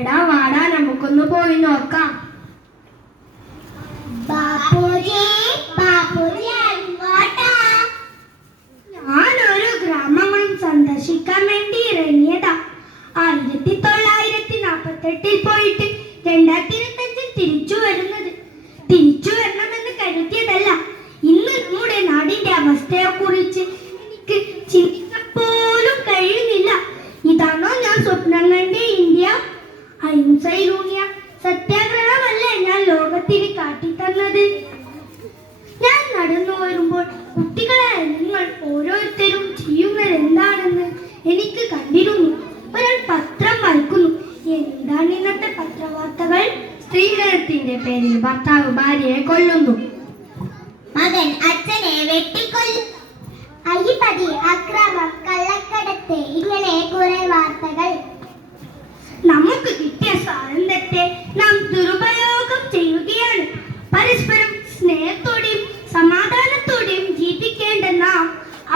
എടാ വാടാ, നമുക്കൊന്ന് പോയി നോക്കാം. ഞാനൊരു ഗ്രാമം സന്ദർശിക്കാൻ വേണ്ടി ഇറങ്ങിയതാ. 1948 പോയിട്ട് 2025 തിരിച്ചു വരുന്നത്. തിരിച്ചു വരണമെന്ന് കരുതിയതല്ല. ഇന്ന് നമ്മുടെ നാടിന്റെ അവസ്ഥയെ കുറിച്ച് എനിക്ക് ചിന്തിക്കാൻ പോലും കഴിയുന്നില്ല. ഇതാണോ ഞാൻ സ്വപ്നം കണ്ട ഇന്ത്യ? അഹിംസയിലൂന്നിയ സത്യാഗ്രഹമല്ലേ ഞാൻ ലോകത്തിന് കാട്ടിത്തന്നത്? ഞാൻ നടന്നു വരുമ്പോൾ കുട്ടികളായ നിങ്ങൾ ഓരോരുത്തരും ചെയ്യുന്നത് എന്താണെന്ന് എനിക്ക് കണ്ടിരുന്നു. ഒരാൾ പത്രം വായിക്കുന്നു. എന്താണ് ഇന്നത്തെ പത്രവാർത്തകൾ? സ്ത്രീധനത്തിന്റെ പേരിൽ ഭർത്താവ് ഭാര്യയെ കൊല്ലുന്നു, മകൻ അച്ഛനെ വെട്ടിക്കൊല്ലുന്നു, അഴിമതി, അക്രമം, കള്ളക്കടത്ത്, ഇങ്ങനെ കുറെ വാർത്തകൾ. നമുക്ക് കിട്ടിയ സ്വാതന്ത്ര്യത്തെ നാം ദുരുപയോഗം ചെയ്യുകയാണ്. പരസ്പരം സ്നേഹത്തോടെയും സമാധാനത്തോടെയും ജീവിക്കേണ്ട നാം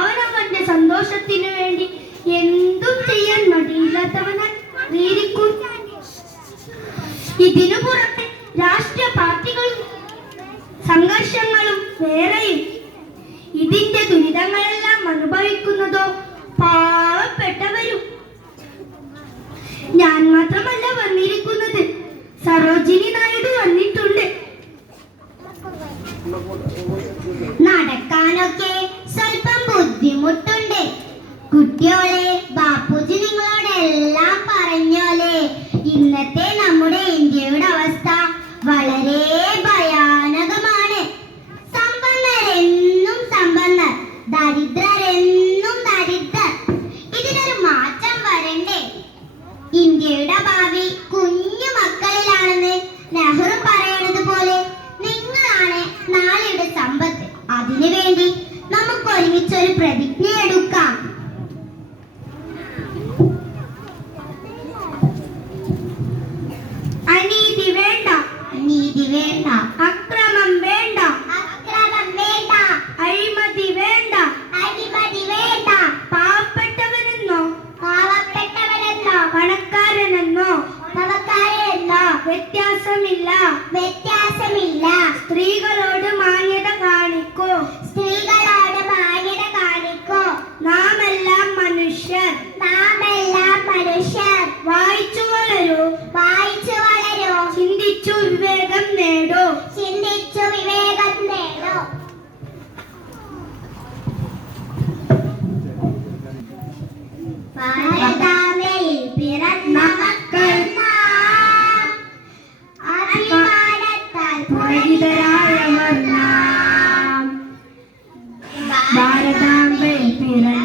അവനവന്റെ സന്തോഷത്തിനു വേണ്ടി എന്തും ചെയ്യാൻ മടിയില്ലാത്തവനാൽ ഇതിനു പുറത്തെ രാഷ്ട്രീയ പാർട്ടികളും സംഘർഷങ്ങളും വേറെയും. ഇതിന്റെ ദുരിതങ്ങളെല്ലാം അനുഭവിക്കുന്നതോ പാവപ്പെട്ടവരും. ഞാൻ മാത്രമല്ല വന്നിരിക്കുന്നത്, സരോജിനി നായിഡു വന്നിട്ടുണ്ട്. നടക്കാനൊക്കെ സ്വല്പം ബുദ്ധിമുട്ടുണ്ട്. കുട്ടിയോളെ, ബാപ്പുജി നിങ്ങളോട് എല്ലാം പറഞ്ഞോലെ. ഇന്നത്തെ നമ്മുടെ ഇന്ത്യയുടെ അവസ്ഥ വളരെ ഭയാനകമാണ്. സമ്പന്നരെന്നും സമ്പന്നർ, ദരിദ്രരെന്നും ദരിദ്രർ. ഇതിനൊരു മാറ്റം വരണ്ടേ? ഇന്ത്യയുടെ ഭാവി കുഞ്ഞു മക്കളിലാണെന്ന് നെഹ്റു പറയണത് പോലെ നിങ്ങളാണ് നാളെയുടെ സമ്പത്ത്. അതിനുവേണ്ടി നമുക്ക് ഒരുമിച്ചൊരു പ്രതിജ്ഞ എടുക്കാം. അനീതി വേണ്ട, നീതി വേണ്ട, അക്രമം വേണ്ട, അക്രമം വേണ്ട, അഴിമതി വേണ്ട, അഴിമതി വേണ്ട. പാവപ്പെട്ടവനെന്നോ പാവപ്പെട്ടവരെന്നോ പണക്കാരനെന്നോ പണക്കാരെന്നോ വ്യത്യാസമില്ല, വ്യത്യാസമില്ല. സ്ത്രീകളോട് മാന്യത കാണിക്കൂ, സ്ത്രീകളോട് മാന്യത കാണിക്കൂ. നാമെല്ലാം മനുഷ്യർ, നാമെല്ലാം മനുഷ്യർ. വായിച്ചു വളരൂ, വായിച്ചു വളരൂ, ചിന്തിച്ചു വിവേകം നേടൂ. ചിന്തിച്ചു വിവേകം നേടൂ. ഭാരതാംബയിൽ പിറന്ന മക്കൾ നാം, അഭിമാനത്താൽ പുളകിതരായവർ നാം. ഭാരതാംബയിൽ പിറന്ന